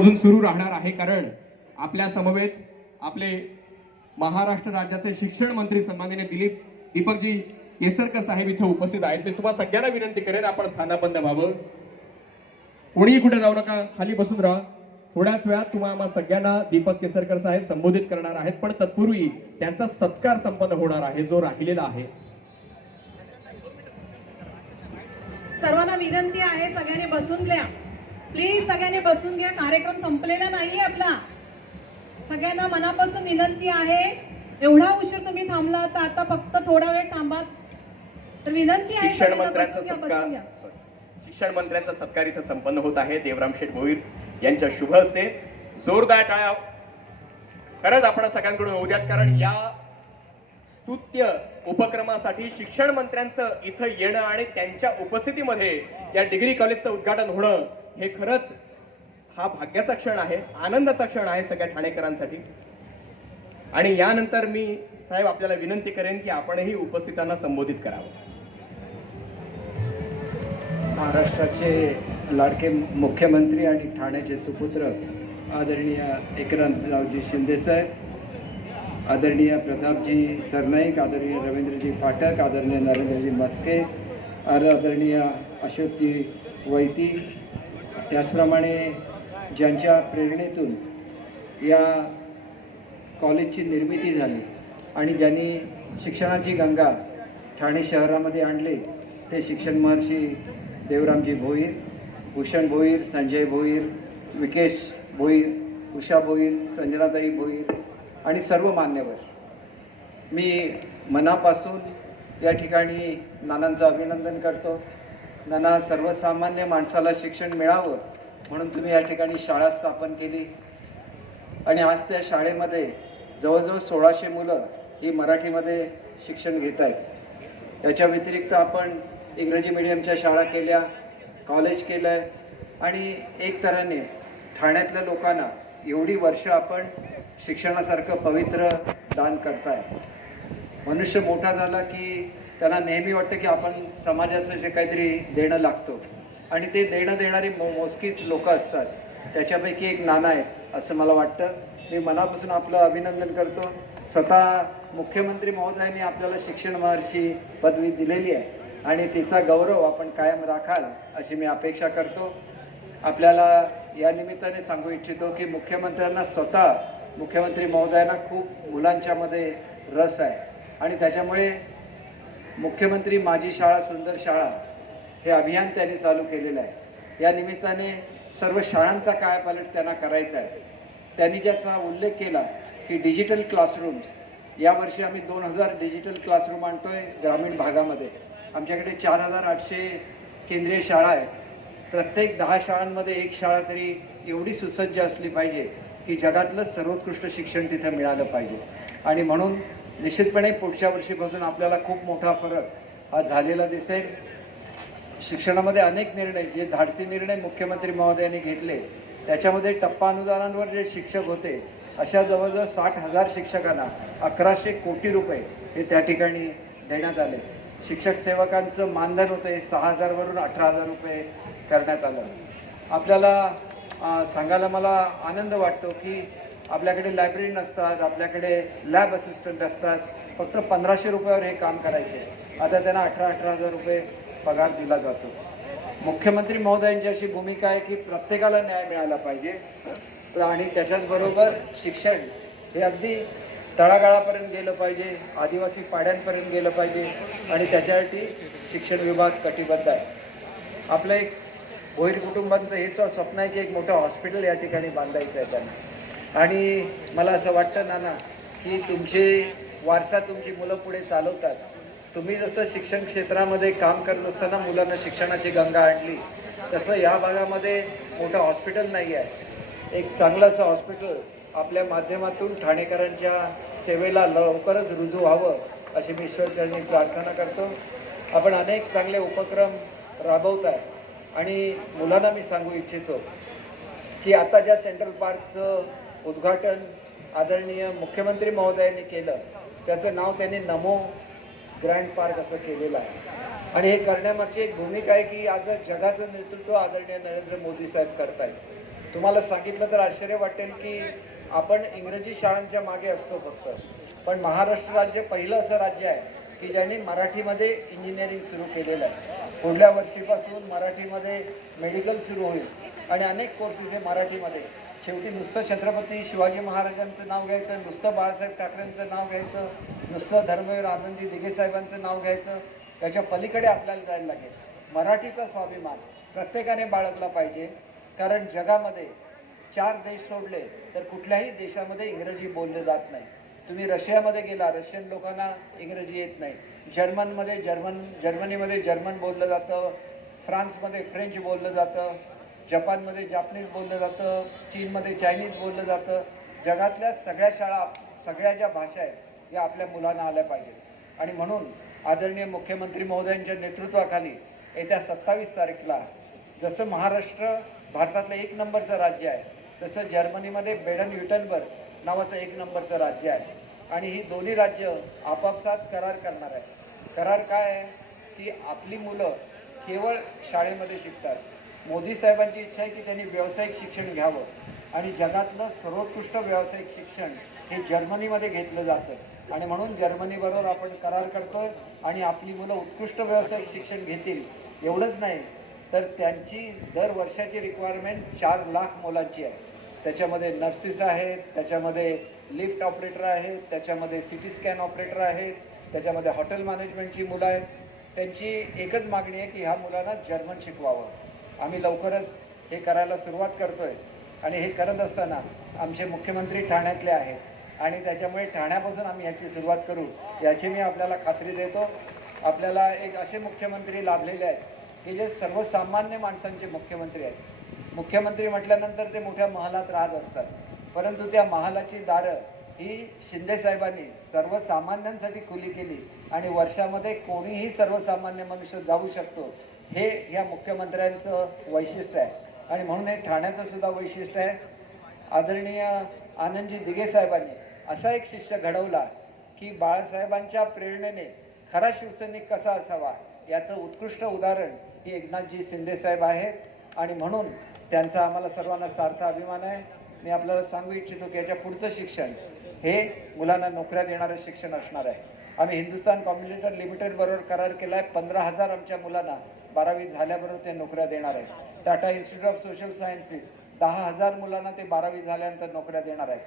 अजून सुरू राहणार आहे, कारण आपल्या समवेत आपले महाराष्ट्र राज्याचे शिक्षण मंत्री सन्माननीय दीपकजी केसरकर साहेब इथे उपस्थित आहेत. मी तुम्हा सगळ्यांना विनंती करेन आपण स्थानाबद्ध व्हावं. कोणीही कुठे जाऊ नका, खाली बसून राहा. थोड्याच वेळात तुम्हाला सगळ्यांना दीपक केसरकर साहेब संबोधित करणार आहेत, पण तत्पूर्वी त्यांचा सत्कार संपन्न होणार आहे जो राहिलेला आहे. सर्वांना विनंती आहे सगळ्यांनी बसून घ्या, प्लीज सगळ्यांनी बसून घ्या. कार्यक्रम संपलेला नाहीये आपला. सगळ्यांना मनापासून विनंती आहे, एवढा उशीर तुम्ही थांबला तर आता फक्त थोडा वेळ थांबा. तर विनंती आहे शिक्षण मंत्र्यांचा सत्कार इथे संपन्न होत आहे. देवराम शेठ भोईर यांच्या शुभ हस्ते जोरदार टाळ्या खरंच आपण सगळ्यांकडून होऊ द्यात, कारण या स्तुत्य उपक्रमासाठी शिक्षण मंत्र्यांचं इथं येणं आणि त्यांच्या उपस्थितीमध्ये या डिग्री कॉलेजचं उद्घाटन होणं हे खरंच हा भाग्याचा क्षण आहे, आनंदाचा क्षण आहे सगळ्या ठाणेकरांसाठी. आणि यानंतर मी साहेब आपल्याला विनंती करेन की आपणही उपस्थितांना संबोधित करावं. महाराष्ट्राचे लाडके मुख्यमंत्री आणि ठाण्याचे सुपुत्र आदरणीय एकनाथरावजी शिंदेसाहेब, आदरणीय प्रतापजी सरनाईक, आदरणीय रवींद्रजी फाटक, आदरणीय नरेंद्रजी मस्के, आदरणीय अशोकजी वैती, त्याचप्रमाणे ज्यांच्या प्रेरणेतून या कॉलेजची निर्मिती झाली आणि ज्यांनी शिक्षणाची गंगा ठाणे शहरामध्ये आणली ते शिक्षण महर्षी देवरामजी भोईर, भूषण भोईर, संजय भोईर, विकेश भोईर, उषा भोईर, संजनाताई भोईर आणि सर्व मान्यवर. मी मनापासून या ठिकाणी नानांचं अभिनंदन करतो. नाना, सर्वसामान्य माणसाला शिक्षण मिळावं म्हणून तुम्ही या ठिकाणी शाळा स्थापन केली आणि आज त्या शाळेमध्ये जवळजवळ 1600 मुलं ही मराठीमध्ये शिक्षण घेत आहेत. याच्या व्यतिरिक्त आपण इंग्रजी मीडियमच्या शाळा केल्या, कॉलेज केलं आणि एक तऱ्हेने ठाण्यातल्या लोकांना एवढी वर्ष आपण शिक्षणासारखं पवित्र दान करताय. मनुष्य मोठा झाला की त्यांना नेहमी वाटतं की आपण समाजाचं जे काहीतरी देणं लागतो आणि ते देणं देणारी मोजकीच लोक असतात. त्याच्यापैकी एक नाना आहे असं मला वाटतं. मी मनापासून आपलं अभिनंदन करतो. स्वतः मुख्यमंत्री महोदयांनी आपल्याला शिक्षण महर्षी पदवी दिलेली आहे आणि तिचा गौरव आपण कायम राखाल अशी मी अपेक्षा करतो. आपल्याला या निमित्ताने सांगू इच्छितो की मुख्यमंत्र्यांना स्वतः मुख्यमंत्री महोदयांना खूप मुलांच्यामध्ये रस आहे आणि त्याच्यामुळे मुख्यमंत्री माझी शाळा सुंदर शाळा हे अभियान त्यांनी चालू केलेलं आहे. या निमित्ताने सर्व शाळांचा कायापालट त्यांना करायचा आहे. त्यांनी ज्याचा उल्लेख केला की डिजिटल क्लासरूम्स, यावर्षी आम्ही 2000 डिजिटल क्लासरूम आणतोय ग्रामीण भागामध्ये. आमच्याकडे 4800 केंद्रीय शाळा आहेत. प्रत्येक 10 शाळांमध्ये एक शाळा तरी एवढी सुसज्ज असली पाहिजे की जगातलं सर्वोत्कृष्ट शिक्षण तिथे मिळालं पाहिजे. आणि म्हणून निश्चितपणे पुढच्या वर्षीपासून आपल्याला खूप मोठा फरक हा झालेला दिसेल. शिक्षणामध्ये अनेक निर्णय, जे धाडसी निर्णय मुख्यमंत्री महोदयांनी घेतले, त्याच्यामध्ये टप्पा अनुदानांवर जे शिक्षक होते अशा जवळजवळ 60,000 शिक्षकांना 1100 कोटी रुपये हे त्या ठिकाणी देण्यात आले. शिक्षक सेवकांचं मानधन होतं हे 6,000 वरून 18,000 रुपये करण्यात आलं. आपल्याला सांगायला मला आनंद वाटतो की आपल्याकडे लायब्ररी नसतात, आपल्याकडे लॅब असिस्टंट असतात, फक्त 1500 रुपयावर हे काम करायचे. आता त्यांना 18,000 रुपये पगार दिला जातो. मुख्यमंत्री महोदयांची अशी भूमिका आहे की प्रत्येकाला न्याय मिळाला पाहिजे आणि त्याच्याचबरोबर शिक्षण हे अगदी तळागाळापर्यंत गेलं पाहिजे, आदिवासी पाड्यांपर्यंत गेलं पाहिजे आणि त्याच्यासाठी शिक्षण विभाग कटिबद्ध आहे. आपलं एक भोईर कुटुंबांचं हे स्वप्न आहे की एक मोठं हॉस्पिटल या ठिकाणी बांधायचं आहे त्यांना. आणि मला असं वाटतं नाना की तुमची वारसा तुमची मुलं पुढे चालवतात. तुम्ही जसं शिक्षण क्षेत्रामध्ये काम करत असताना मुलांना शिक्षणाची गंगा आणली, तसं या भागामध्ये मोठं हॉस्पिटल नाही आहे. एक चांगलं असं हॉस्पिटल आपल्या माध्यमातून ठाणेकरांच्या सेवेला लवकरच रुजू व्हावं अशी मी ईश्वरचरणी प्रार्थना करतो. आपण अनेक चांगले उपक्रम राबवत आहे आणि मुलांना मी सांगू इच्छितो की आता ज्या सेंट्रल पार्कचं उद्घाटन आदरणीय मुख्यमंत्री महोदयांनी केलं त्याचं नाव त्यांनी नमो ग्रँड पार्क असं केलेलं आहे. आणि हे करण्यामागची एक भूमिका आहे की आज जगाचं नेतृत्व आदरणीय नरेंद्र मोदी साहेब करतायत. तुम्हाला सांगितलं तर आश्चर्य वाटेल की आपण इंग्रजी शाळांच्या मागे असतो फक्त, पण महाराष्ट्र राज्य पहिलं असं राज्य आहे की ज्यांनी मराठीमध्ये इंजिनिअरिंग सुरू केलेलं आहे. पुढल्या वर्षीपासून मराठीमध्ये मेडिकल सुरू होईल आणि अनेक कोर्सेस आहे मराठीमध्ये. शेवटी नुसतं छत्रपती शिवाजी महाराजांचं नाव घ्यायचं, नुसतं बाळासाहेब ठाकरेंचं नाव घ्यायचं, नुसतं धर्मवीर आनंदी दिघे साहेबांचं नाव घ्यायचं, त्याच्या पलीकडे आपल्याला जायला लागेल. मराठीचा स्वाभिमान प्रत्येकाने बाळगला पाहिजे, कारण जगामध्ये 4 देश सोडले तर कुठल्याही देशामध्ये इंग्रजी बोलले जात नाही. तुम्ही रशियामध्ये गेला, रशियन लोकांना इंग्रजी येत नाही. जर्मनीमध्ये जर्मन बोललं जातं, फ्रान्समध्ये फ्रेंच बोललं जातं, जपानमध्ये जापनीज बोललं जातं, चीनमध्ये चायनीज बोललं जातं. जगातल्या सगळ्या शाळा, सगळ्या ज्या भाषा आहेत या आपल्या मुलांना आल्या पाहिजेत. आणि म्हणून आदरणीय मुख्यमंत्री महोदयांच्या नेतृत्वाखाली येत्या 27 तारखेला जसं महाराष्ट्र भारतातलं 1 नंबरचं राज्य आहे, तसं जर्मनीमध्ये बेडन व्युटनबर्ग नावाचं 1 नंबरचं राज्य आहे. आणि ही दोन्ही राज्य आपापसात करार करणार आहे. करार काय आहे की आपली मुलं केवळ शाळेमध्ये शिकतात. मोदी साहेबांची इच्छा आहे की त्यांनी व्यावसायिक शिक्षण घ्यावं आणि जगातलं सर्वोत्कृष्ट व्यावसायिक शिक्षण हे जर्मनीमध्ये घेतलं जातं. आणि म्हणून जर्मनीबरोबर आपण करार करतोय आणि आपली मुलं उत्कृष्ट व्यावसायिक शिक्षण घेतील. एवढंच नाही तर त्यांची दर वर्षाची रिक्वायरमेंट 4 लाख मुलांची आहे. त्याच्यामध्ये नर्सेस आहेत, त्याच्यामध्ये लिफ्ट ऑपरेटर आहेत, त्याच्यामध्ये सिटी स्कॅन ऑपरेटर आहेत, त्याच्यामध्ये हॉटेल मॅनेजमेंटची मुलं आहेत. त्यांची एकच मागणी आहे की ह्या मुलांना जर्मन शिकवावं. आम्ही लवकरच हे करायला सुरुवात करतोय आणि हे करत असताना आमचे मुख्यमंत्री ठाण्यातले आहेत आणि त्याच्यामुळे ठाण्यापासून आम्ही याची सुरुवात करू याची मी आपल्याला खात्री देतो. आपल्याला एक असे मुख्यमंत्री लाभलेले आहेत की जे सर्वसामान्य माणसांचे मुख्यमंत्री आहेत. मुख्यमंत्री म्हटल्यानंतर ते मोठ्या महालात राहत असतात, परंतु त्या महालाची दारं ही शिंदे साहेबांनी सर्वसामान्यांसाठी खुली केली आणि वर्षामध्ये कोणीही सर्वसामान्य मनुष्य जाऊ शकतो. हे या मुख्यमंत्र्यांचं वैशिष्ट्य आहे आणि म्हणून हे ठाण्याचं सुद्धा वैशिष्ट्य आहे. आदरणीय आनंदजी दिघे साहेबांनी असा एक शिष्य घडवला की बाळासाहेबांच्या प्रेरणेने खरा शिवसैनिक कसा असावा याचं उत्कृष्ट उदाहरण ही एकनाथजी शिंदे साहेब आहेत आणि म्हणून त्यांचा आम्हाला सर्वांना सार्थ अभिमान आहे. मी आपल्याला सांगू इच्छितो की याच्या पुढचं शिक्षण हे मुलांना नोकऱ्या देणारं शिक्षण असणार आहे. आम्ही हिंदुस्तान कॉम्प्युटर लिमिटेड बरोबर करार केला आहे. 15,000 आमच्या मुलांना 12वी झाल्याबरोबर ते नोकऱ्या देणार आहेत. Tata institute of social sciences 10,000 मुलांना ते 12वी झाल्यानंतर नोकऱ्या देणार आहेत.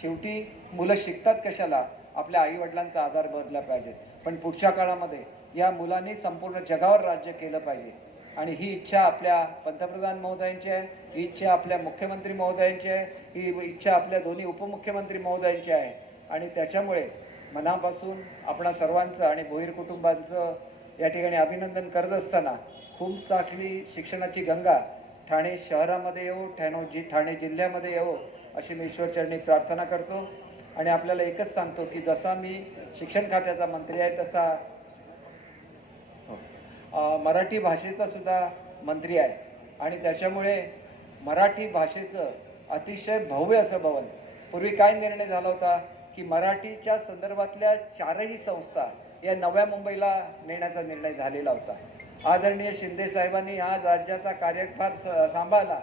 शेवटी मुलं शिकतात कशाला? आपल्या आईवडिलांचा आधार बदलला पाहिजे. पण पुढच्या काळामध्ये या मुलांनी संपूर्ण जगावर राज्य केलं पाहिजे आणि ही इच्छा आपल्या पंतप्रधान महोदयांची आहे, ही इच्छा आपल्या मुख्यमंत्री महोदयांची आहे, ही इच्छा आपल्या दोन्ही उपमुख्यमंत्री महोदयांची आहे. आणि त्याच्यामुळे मनापासून आपणा सर्वांचं आणि भोईर कुटुंबांचं या ठिकाणी अभिनंदन करत असताना खूप चांगली शिक्षणाची गंगा ठाणे शहरामध्ये येवो, ठाणे जिल्ह्यामध्ये येवो अशी मी ईश्वरचरणी प्रार्थना करतो. आणि आपल्याला एकच सांगतो की जसा मी शिक्षण खात्याचा मंत्री आहे तसा मराठी भाषेचा सुद्धा मंत्री आहे आणि त्याच्यामुळे मराठी भाषेचं अतिशय भव्य असं भवन. पूर्वी काय निर्णय झाला होता की मराठीच्या संदर्भातल्या 4ही संस्था या नव्या मुंबईला नेण्याचा निर्णय झालेला होता. आदरणीय शिंदे साहेबांनी हा राज्याचा कार्यभार सांभाळला,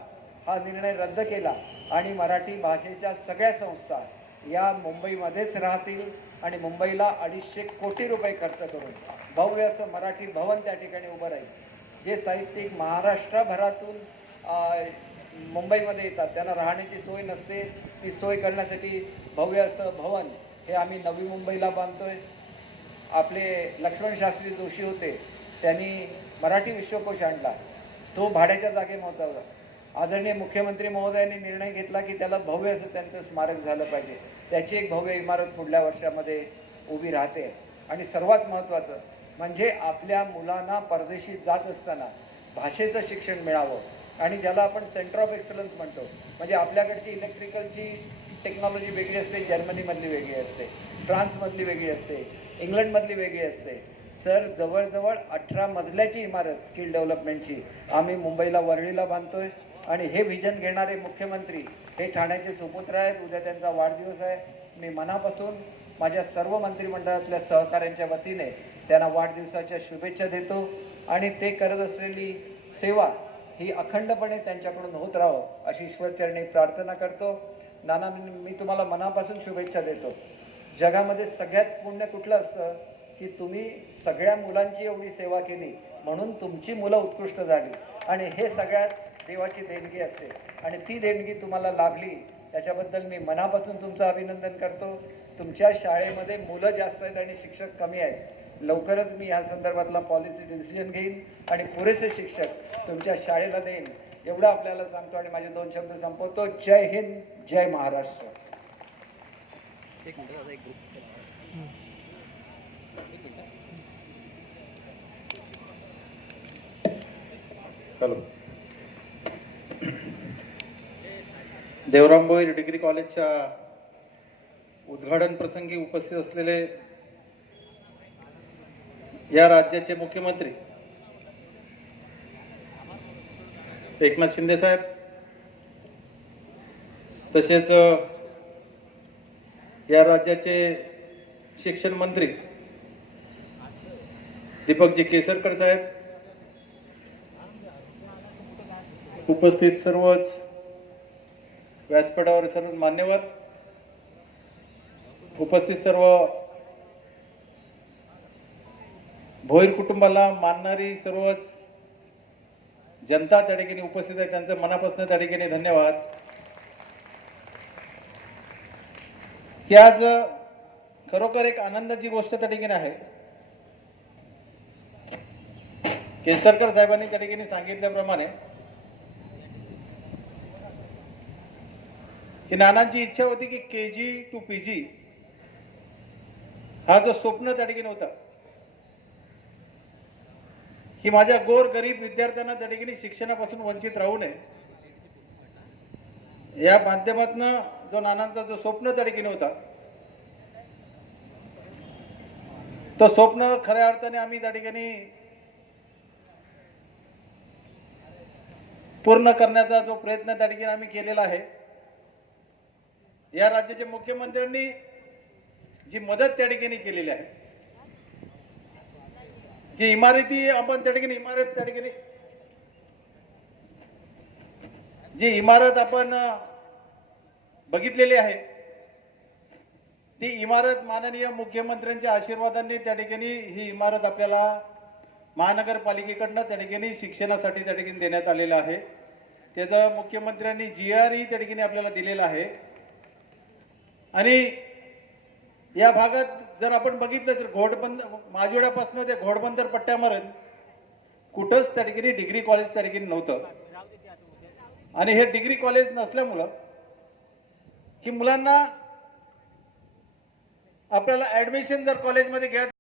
हा निर्णय रद्द केला आणि मराठी भाषेच्या सगळ्या संस्था या मुंबईमध्येच राहतील आणि मुंबईला 250 कोटी रुपये खर्च करून भव्य असं मराठी भवन त्या ठिकाणी उभं राहील. जे साहित्यिक महाराष्ट्रभरातून मुंबईमध्ये येतात त्यांना राहण्याची सोय नसते, ती सोय करण्यासाठी भव्य असं भवन हे आम्ही नवी मुंबईला बांधतोय. आपले लक्ष्मण शास्त्री जोशी होते, त्यांनी मराठी विश्वकोश आणला, तो भाड्याच्या जागेमध्ये होता. आदरणीय मुख्यमंत्री महोदयांनी निर्णय घेतला की त्याला भव्य असं त्यांचं स्मारक झालं पाहिजे. त्याची एक भव्य इमारत पुढल्या वर्षामध्ये उभी राहते. आणि सर्वात महत्त्वाचं म्हणजे आपल्या मुलांना परदेशी जात असताना भाषेचं शिक्षण मिळावं आणि ज्याला आपण सेंटर ऑफ एक्सलन्स म्हणतो. म्हणजे आपल्याकडची इलेक्ट्रिकलची टेक्नॉलॉजी वेगळी असते, जर्मनीमधली वेगळी असते, फ्रान्समधली वेगळी असते, इंग्लंडमधली वेगळी असते. तर जवळजवळ 18 मजल्याची इमारत स्किल डेव्हलपमेंटची आम्ही मुंबईला वरळीला बांधतोय आणि हे व्हिजन घेणारे मुख्यमंत्री हे ठाण्याचे सुपुत्र आहेत. उद्या त्यांचा वाढदिवस आहे. मी मनापासून माझ्या सर्व मंत्रिमंडळातल्या सहकाऱ्यांच्या वतीने त्यांना वाढदिवसाच्या शुभेच्छा देतो आणि ते करत असलेली सेवा ही अखंडपणे त्यांच्याकडून होत राहो अशी ईश्वरचरणी प्रार्थना करतो. नाना, मी तुम्हाला मनापासून शुभेच्छा देतो. जगामध्ये सगळ्यात पुण्य कुठलं असतं की तुम्ही सगळ्या मुलांची एवढी सेवा केली म्हणून तुमची मुलं उत्कृष्ट झाली, आणि हे सगळ्यात देवाची देणगी असते, आणि ती देणगी तुम्हाला लाभली त्याच्याबद्दल मी मनापासून तुमचं अभिनंदन करतो. तुमच्या शाळेमध्ये मुलं जास्त आहेत आणि शिक्षक कमी आहेत. लवकरच मी ह्या संदर्भातला पॉलिसी डिसिजन घेईन आणि पुरेसे शिक्षक तुमच्या शाळेला देईन एवढं आपल्याला सांगतो आणि माझे 2 शब्द संपवतो. जय हिंद, जय महाराष्ट्र. हॅलो. देवराम भोईर डिग्री कॉलेजच्या उद्घाटन प्रसंगी उपस्थित असलेले या राज्याचे मुख्यमंत्री एकनाथ शिंदे साहेब, तसेच या राज्याचे शिक्षण मंत्री दीपकजी केसरकर साहेब, उपस्थित सर्वच व्यासपीठावर सर्व मान्यवर, उपस्थित सर्व भोईर कुटुंबाला मानणारी सर्वच जनता त्या ठिकाणी उपस्थित आहे, त्यांचं मनापासून त्या ठिकाणी धन्यवाद. की आज खरोखर एक आनंदाची गोष्ट त्या ठिकाणी आहे. केसरकर साहेबांनी त्या ठिकाणी सांगितल्याप्रमाणे की नानांची इच्छा होती की KG to PG हा जो स्वप्न त्या ठिकाणी होता की माझ्या गोर गरीब विद्यार्थ्यांना त्या ठिकाणी शिक्षणापासून वंचित राहू नये, या माध्यमातून जो नानांचा जो स्वप्न त्या ठिकाणी होता तो स्वप्न खऱ्या अर्थाने आम्ही त्या ठिकाणी पूर्ण करण्याचा जो प्रयत्न त्या ठिकाणी आम्ही केलेला आहे. या राज्याच्या मुख्यमंत्र्यांनी जी मदत त्या ठिकाणी केलेली आहे, जी इमारती आपण त्या ठिकाणी जी इमारत आपण बघितलेली आहे, ती इमारत माननीय मुख्यमंत्र्यांच्या आशीर्वादांनी त्या ठिकाणी ही इमारत आपल्याला महानगरपालिकेकडनं त्या ठिकाणी शिक्षणासाठी त्या ठिकाणी देण्यात आलेलं आहे. त्याचं मुख्यमंत्र्यांनी GR त्या ठिकाणी आपल्याला दिलेला आहे. आणि या भागात जर आपण बघितलं तर माजिवड्यापासून ते घोडबंदर पट्ट्यापर्यंत कुठंच त्या ठिकाणी डिग्री कॉलेज त्या ठिकाणी नव्हतं. आणि हे डिग्री कॉलेज नसल्यामुळं की मुलांना आपल्याला ऍडमिशन जर कॉलेजमध्ये घ्यायचं